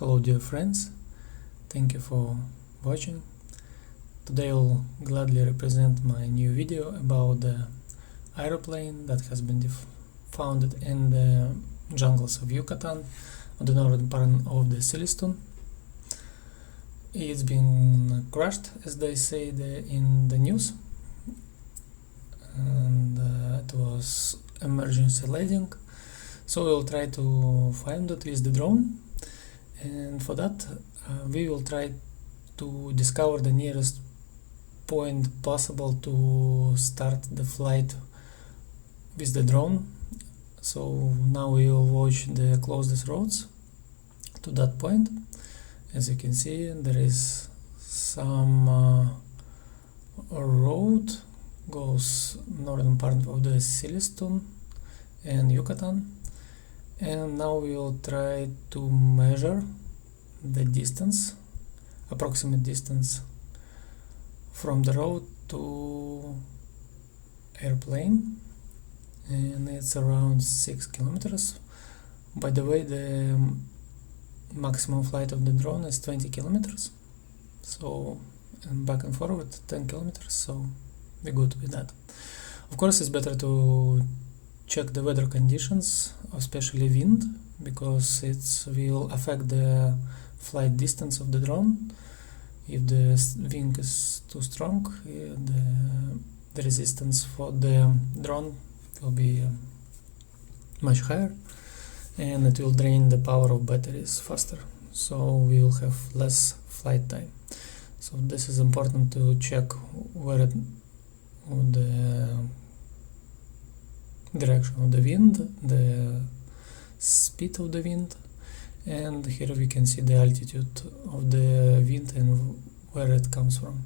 Hello dear friends, thank you for watching. Today I'll gladly represent my new video about the aeroplane that has been found in the jungles of Yucatan on the northern part of the Celestún. It's been crashed, as they say in the news, and it was emergency landing. So we'll try to find it with the drone, and for that we will try to discover the nearest point possible to start the flight with the drone. So now we will watch the closest roads to that point. As you can see, there is some road goes northern part of the Celestún and Yucatan, and now we will try to measure the distance, approximate distance from the road to airplane, and it's around 6 kilometers. By the way, the maximum flight of the drone is 20 kilometers, so and back and forward 10 kilometers, so we're good with that. Of course, it's better to check the weather conditions, especially wind, because it will affect the flight distance of the drone. If the wind is too strong, the resistance for the drone will be much higher, and it will drain the power of batteries faster, so we will have less flight time. So this is important to check where the direction of the wind, the speed of the wind, and here we can see the altitude of the wind and where it comes from.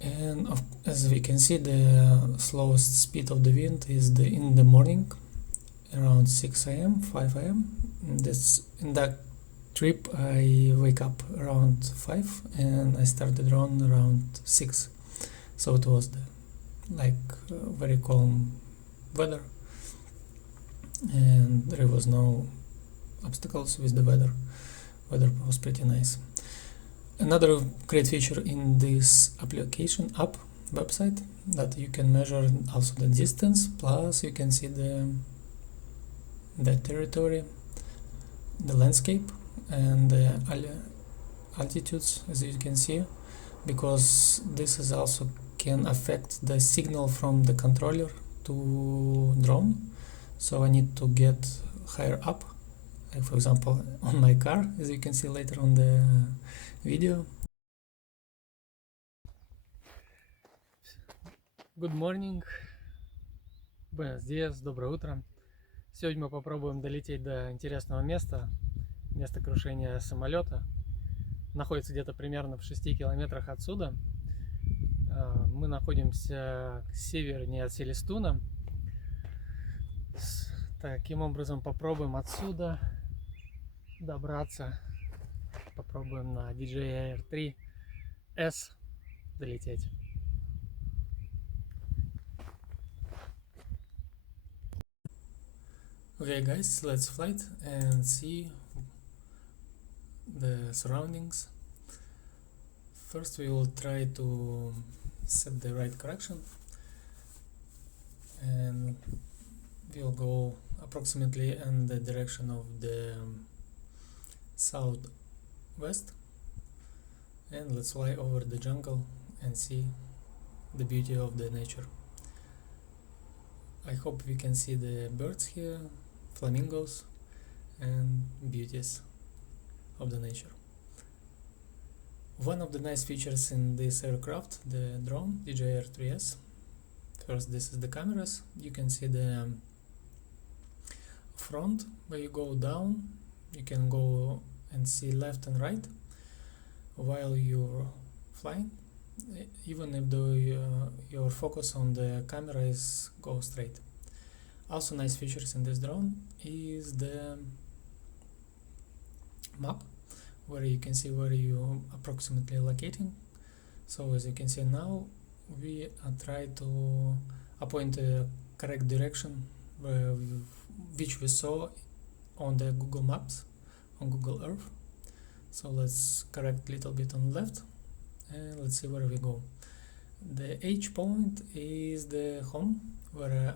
And as we can see, the slowest speed of the wind is in the morning, around 6 a.m., 5 a.m. In that trip I wake up around 5 and I start the drone around 6. So it was very calm weather, and there was no obstacles with the weather. Weather was pretty nice. Another great feature in this application website, that you can measure also the distance, plus you can see the territory, the landscape, and the altitudes, as you can see, because this is also can affect the signal from the controller to drone. So I need to get higher up, like for example on my car, as you can see later on the video. Good morning, buenos dias, доброе утро. Сегодня мы попробуем долететь до интересного места крушения самолета. Находится где-то примерно в 6 километрах отсюда. Мы находимся севернее от Celestún. Таким образом попробуем отсюда добраться. Попробуем на DJI Air 3S долететь. Okay guys, let's fly and see the surroundings. First we will try to set the right correction, and we'll go approximately in the direction of the southwest, and let's fly over the jungle and see the beauty of the nature. I hope we can see the birds here, flamingos, and beauties of the nature. One of the nice features in this aircraft, the drone DJI Air 3S, first this is the cameras. You can see the front, where you go down, you can go and see left and right while you're flying, even if your focus on the camera is go straight. Also nice features in this drone is the map, where you can see where you approximately locating. So as you can see now, we try to point a correct direction which we saw on the Google Maps, on Google Earth. So let's correct a little bit on the left and let's see where we go. The H point is the home where a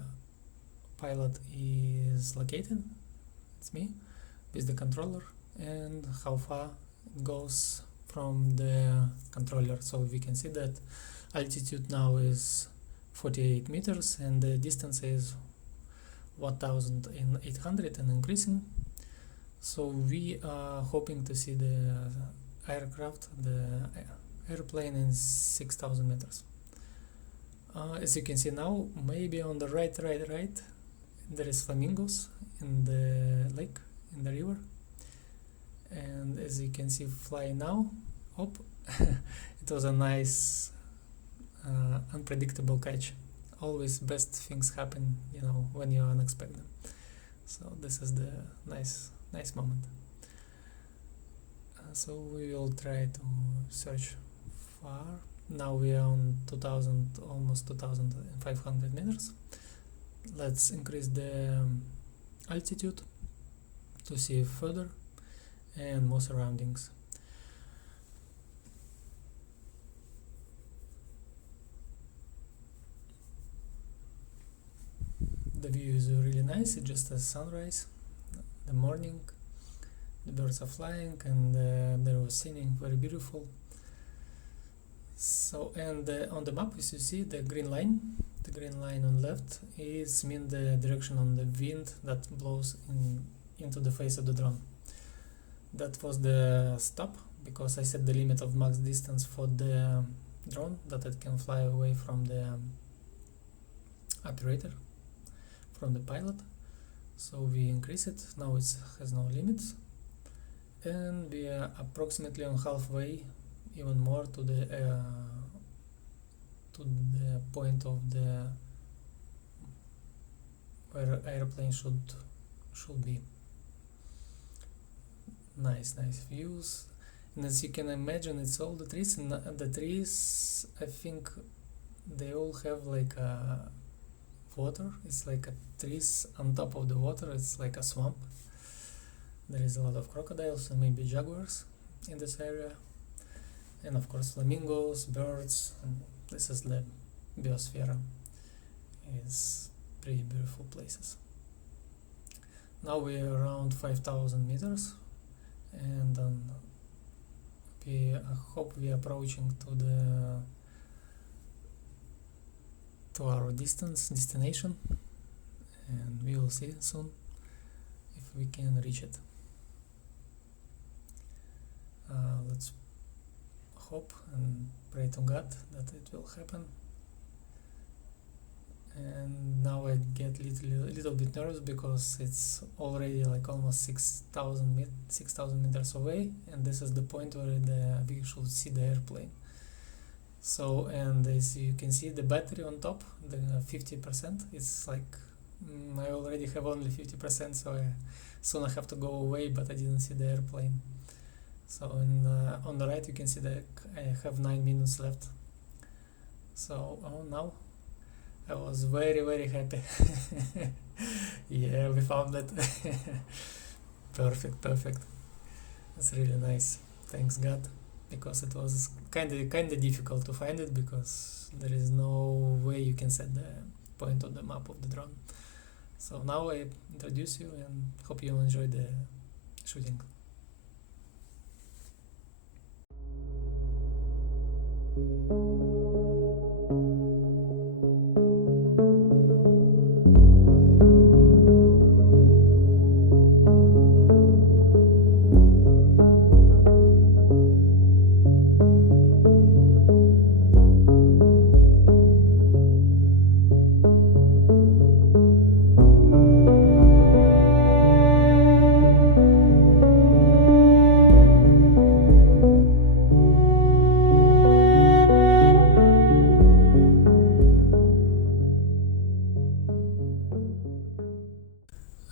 pilot is located. It's me with the controller, and how far it goes from the controller. So we can see that altitude now is 48 meters and the distance is 1800 and increasing. So we are hoping to see the aircraft, the airplane in 6000 meters. As you can see now, maybe on the right, there is flamingos in the lake, in the river. And as you can see, fly now up. It was a nice, unpredictable catch. Always best things happen, you know, when you unexpect them. So this is the nice moment. So we will try to search far. Now we are on 2000, almost 2500 meters. Let's increase the altitude to see further and more surroundings. The view is really nice. It's just a sunrise, the morning, the birds are flying, and there was scenery, very beautiful. So, and on the map, as you see, the green line on left is mean the direction on the wind that blows into the face of the drone. That was the stop, because I set the limit of max distance for the drone, that it can fly away from the operator, from the pilot. So we increase it. Now it has no limits, and we are approximately on halfway, even more, to the point of the where airplane should be. Nice views. And as you can imagine, it's all the trees, and the trees, I think they all have like a water. It's like a trees on top of the water. It's like a swamp. There is a lot of crocodiles and maybe jaguars in this area, and of course flamingos, birds, and this is the biosphere. It's pretty beautiful places. Now we are around 5000 meters, and I hope we are approaching to our destination, and we will see soon if we can reach it. Let's hope and pray to God that it will happen. And now I get a little bit nervous, because it's already like almost 6,000 meters away, and this is the point where we should see the airplane. So, and as you can see, the battery on top, the 50%, it's like I already have only 50%, so soon I have to go away, but I didn't see the airplane. So on the right you can see that I have 9 minutes left. So now I was very happy. Yeah, we found it. Perfect. That's really nice. Thanks God, because it was kinda difficult to find it, because there is no way you can set the point on the map of the drone. So now I introduce you, and hope you enjoy the shooting.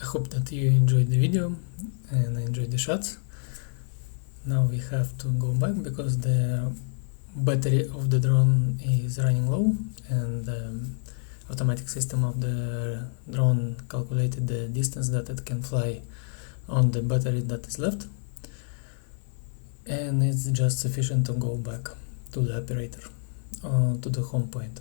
I hope that you enjoyed the video and enjoyed the shots. Now we have to go back, because the battery of the drone is running low, and the automatic system of the drone calculated the distance that it can fly on the battery that is left, and it's just sufficient to go back to the operator, to the home point.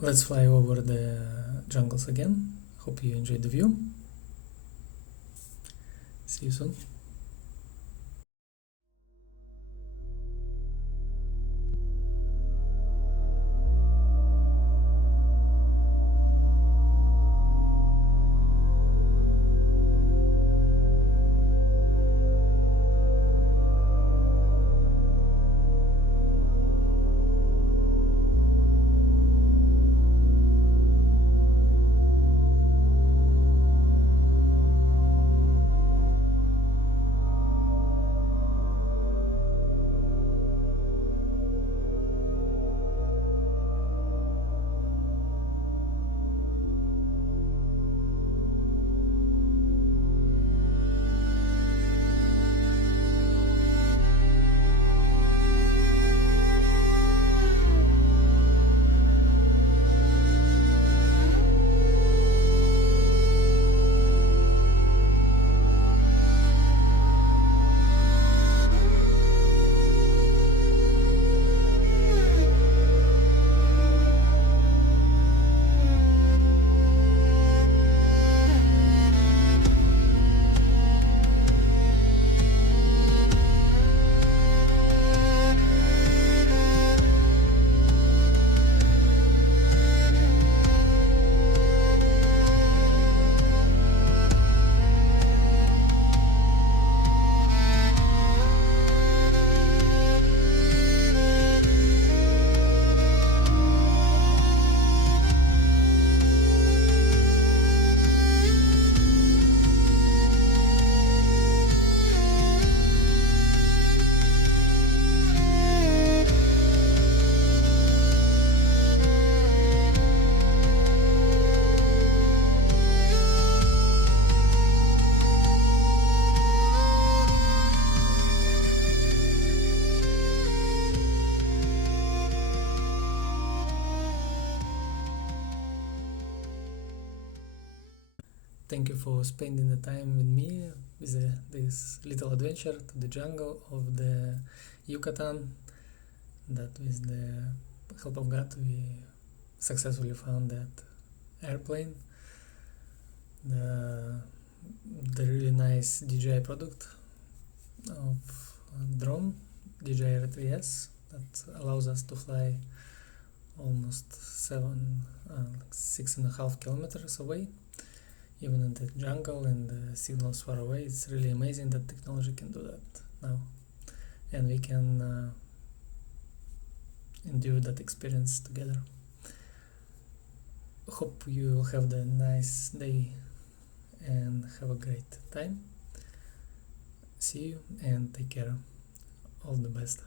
Let's fly over the jungles again. Hope you enjoyed the view. See you soon. Thank you for spending the time with me with this little adventure to the jungle of the Yucatan, that with the help of God we successfully found that airplane, the really nice DJI product of drone, DJI Air 3S, that allows us to fly almost 6.5 kilometers away, even in the jungle and the signals far away. It's really amazing that technology can do that now, and we can endure that experience together. Hope you have a nice day and have a great time. See you and take care. All the best.